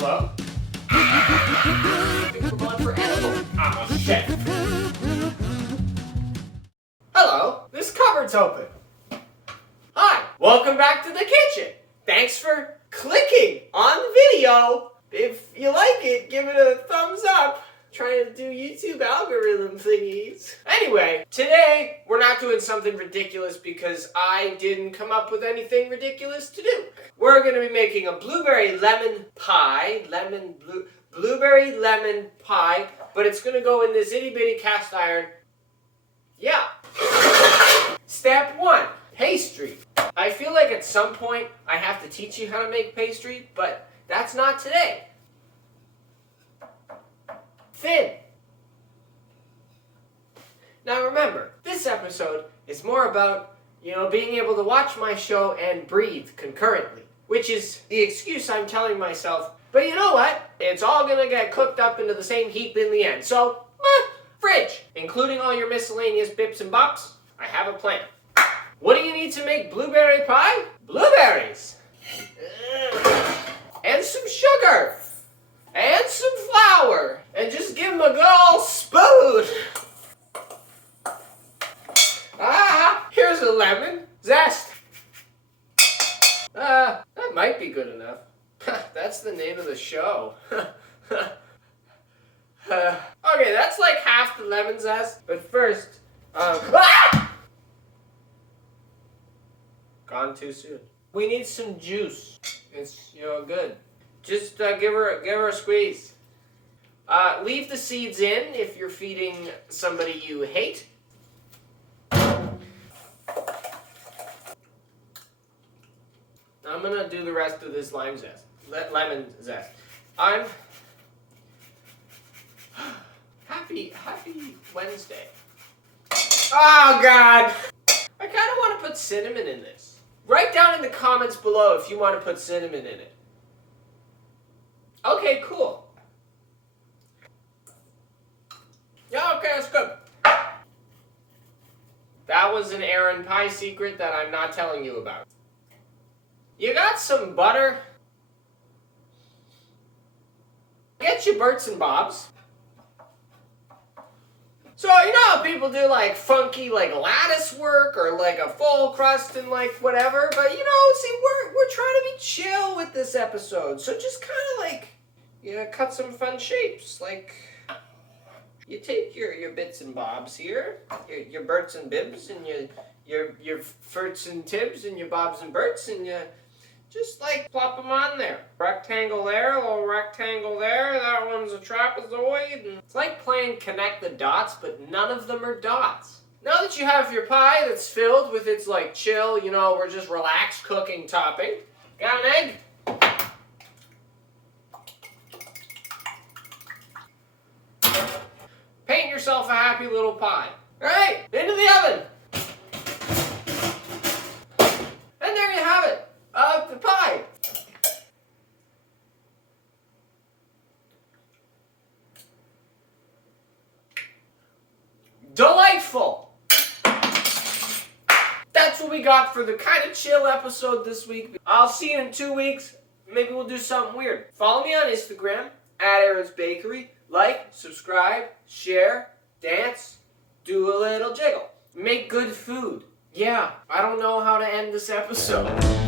Hello? I think we're going for edible. Oh, shit. Hello, this cupboard's open. Hi, welcome back to the kitchen. Thanks for clicking on the video. If you like it, give it a thumbs up. Trying to do YouTube algorithm thingies. Anyway, today we're not doing something ridiculous because I didn't come up with anything ridiculous to do. We're going to be making a blueberry lemon pie, blueberry lemon pie, but it's going to go in this itty bitty cast iron. Yeah. Step 1, pastry. I feel like at some point I have to teach you how to make pastry, but that's not today. Thin. Now remember, this episode is more about, being able to watch my show and breathe concurrently, which is the excuse I'm telling myself. But you know what? It's all gonna get cooked up into the same heap in the end. So, fridge, including all your miscellaneous bips and bops, I have a plan. What do you need to make blueberry pie? Blueberries. And some sugar. And some flour. And just give them a good old spoon. Here's a lemon. Zest. That might be good enough. That's the name of the show. Okay, that's like half the lemon zest. But first, gone too soon. We need some juice. It's, good. Just give her a squeeze. Leave the seeds in if you're feeding somebody you hate. I'm gonna do the rest of this lemon zest. I'm happy Wednesday. Oh God! I kind of want to put cinnamon in this. Write down in the comments below if you want to put cinnamon in it. Okay, cool. Yeah, okay, that's good. That was an Aaron pie secret that I'm not telling you about. You got some butter? Get your Berts and Bobs. So, you know how people do like funky like lattice work or like a full crust and like whatever, but see, we're trying to be chill with this episode. So just kind of like, cut some fun shapes. Like, you take your bits and bobs here, your Berts and Bibs, and your Ferts and Tibs, and your Bobs and Berts, and you just like plop them on there. Rectangle there, a little rectangle there. That one's a trapezoid. And it's like playing connect the dots, but none of them are dots. Now that you have your pie that's filled with its like chill, we're just relaxed cooking topping. Got an egg? Paint yourself a happy little pie. All right, into the oven. And there you have it. The pie. Delightful. That's what we got for the kind of chill episode this week. I'll see you in 2 weeks. Maybe we'll do something weird. Follow me on Instagram at Aaron's Bakery. Like, subscribe, share, dance, do a little jiggle. Make good food. Yeah, I don't know how to end this episode.